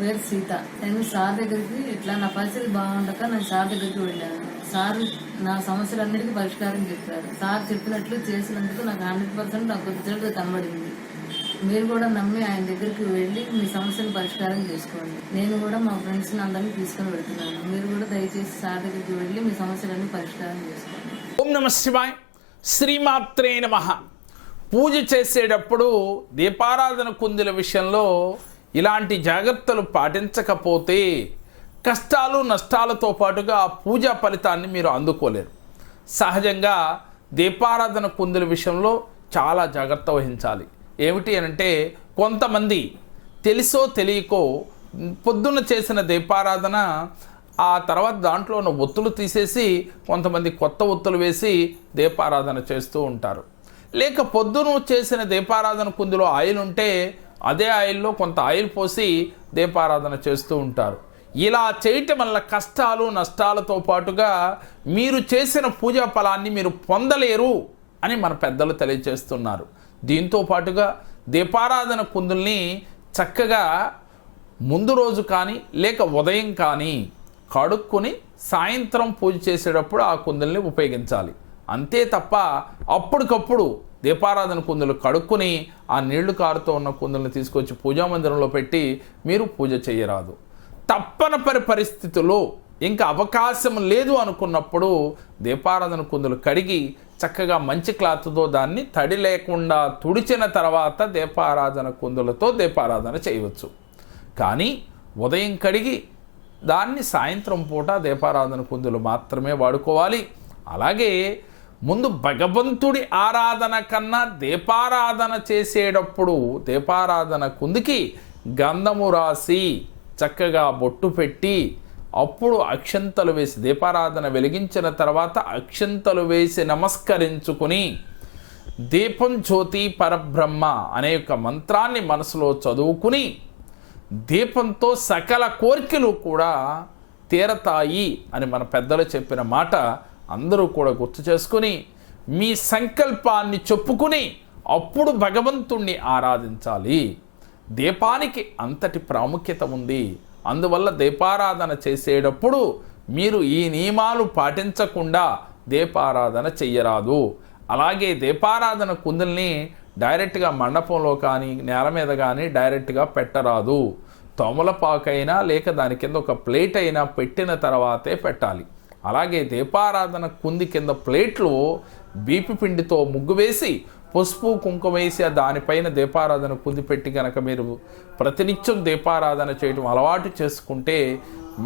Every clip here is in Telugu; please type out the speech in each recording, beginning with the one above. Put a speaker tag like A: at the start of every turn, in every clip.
A: పేరు సీత. నేను సార్ దగ్గరికి ఇట్లా నా పరిస్థితి బాగుండక నేను సార్ దగ్గరికి వెళ్ళాను. సార్ నా సమస్యలన్నిటికీ పరిష్కారం చెప్పారు. సార్ చెప్పినట్లు చేసినందుకు నాకు హండ్రెడ్ పర్సెంట్ నాకు రిజల్ట్ కనబడింది. మీరు కూడా నమ్మి ఆయన దగ్గరికి వెళ్ళి మీ సమస్యను పరిష్కారం చేసుకోండి. నేను కూడా మా ఫ్రెండ్స్ని అందరినీ తీసుకొని వెళ్తున్నాను. మీరు కూడా దయచేసి సార్ దగ్గరికి వెళ్ళి మీ సమస్యలన్నీ పరిష్కారం చేసుకోండి.
B: ఓం నమ శివాయ్. శ్రీమాత్రే నమ. పూజ చేసేటప్పుడు దీపారాధన కుందుల విషయంలో ఇలాంటి జాగ్రత్తలు పాటించకపోతే కష్టాలు నష్టాలతో పాటుగా పూజా ఫలితాన్ని మీరు అందుకోలేరు. సహజంగా దీపారాధన కుందుల విషయంలో చాలా జాగ్రత్త వహించాలి. ఏమిటి అనంటే కొంతమంది తెలుసో తెలియకో పొద్దున్న చేసిన దీపారాధన ఆ తర్వాత దాంట్లో ఉన్న ఒత్తులు తీసేసి కొంతమంది కొత్త ఒత్తులు వేసి దీపారాధన చేస్తూ ఉంటారు. లేక పొద్దున చేసిన దీపారాధన కుందులో ఆయిల్ ఉంటే అదే ఆయిల్లో కొంత ఆయిల్ పోసి దీపారాధన చేస్తూ ఉంటారు. ఇలా చేయటం వల్ల కష్టాలు నష్టాలతో పాటుగా మీరు చేసిన పూజా ఫలాన్ని మీరు పొందలేరు అని మన పెద్దలు తెలియజేస్తున్నారు. దీంతో పాటుగా దీపారాధన కుందుల్ని చక్కగా ముందు రోజు కానీ లేక ఉదయం కానీ కడుక్కొని సాయంత్రం పూజ చేసేటప్పుడు ఆ కుందుల్ని ఉపయోగించాలి. అంతే తప్ప అప్పటికప్పుడు దీపారాధన కుందులు కడుక్కొని ఆ నీళ్ళు కారుతో ఉన్న కుందుల్ని తీసుకొచ్చి పూజా మందిరంలో పెట్టి మీరు పూజ చేయరాదు. తప్పనిపరి పరిస్థితుల్లో ఇంకా అవకాశం లేదు అనుకున్నప్పుడు దీపారాధన కుందులు కడిగి చక్కగా మంచి క్లాత్తో దాన్ని తడి లేకుండా తుడిచిన తర్వాత దీపారాధన కుందులతో దీపారాధన చేయవచ్చు. కానీ ఉదయం కడిగి దాన్ని సాయంత్రం పూట దీపారాధన కుందులు మాత్రమే వాడుకోవాలి. అలాగే ముందు భగవంతుడి ఆరాధన కన్నా దీపారాధన చేసేటప్పుడు దీపారాధన కుందికి గంధము రాసి చక్కగా బొట్టు పెట్టి అప్పుడు అక్షంతలు వేసి దీపారాధన వెలిగించిన తర్వాత అక్షంతలు వేసి నమస్కరించుకుని దీపం జ్యోతి పరబ్రహ్మ అనే యొక్క మంత్రాన్ని మనసులో చదువుకుని దీపంతో సకల కోరికలు కూడా తీరతాయి అని మన పెద్దలు చెప్పిన మాట అందరూ కూడా గుర్తు చేసుకుని మీ సంకల్పాన్ని చెప్పుకుని అప్పుడు భగవంతుణ్ణి ఆరాధించాలి. దీపానికి అంతటి ప్రాముఖ్యత ఉంది. అందువల్ల దీపారాధన చేసేటప్పుడు మీరు ఈ నియమాలు పాటించకుండా దీపారాధన చెయ్యరాదు. అలాగే దీపారాధన కుందుల్ని డైరెక్ట్గా మండపంలో కానీ నేల మీద కానీ డైరెక్ట్గా పెట్టరాదు. తోమలపాకైనా లేక దాని కింద ఒక ప్లేట్ అయినా పెట్టిన తర్వాతే పెట్టాలి. అలాగే దీపారాధన కుంది కింద ప్లేట్లు బీపి పిండితో ముగ్గు వేసి పసుపు కుంకుమ వేసి ఆ దానిపైన దీపారాధన కుంది పెట్టి కనుక మీరు ప్రతినిత్యం దీపారాధన చేయడం అలవాటు చేసుకుంటే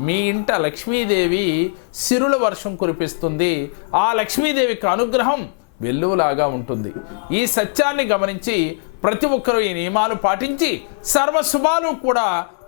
B: మీ ఇంట లక్ష్మీదేవి సిరుల వర్షం కురిపిస్తుంది. ఆ లక్ష్మీదేవికి అనుగ్రహం వెల్లువలాగా ఉంటుంది. ఈ సత్యాన్ని గమనించి ప్రతి ఒక్కరూ ఈ నియమాలు పాటించి సర్వశుభాలు కూడా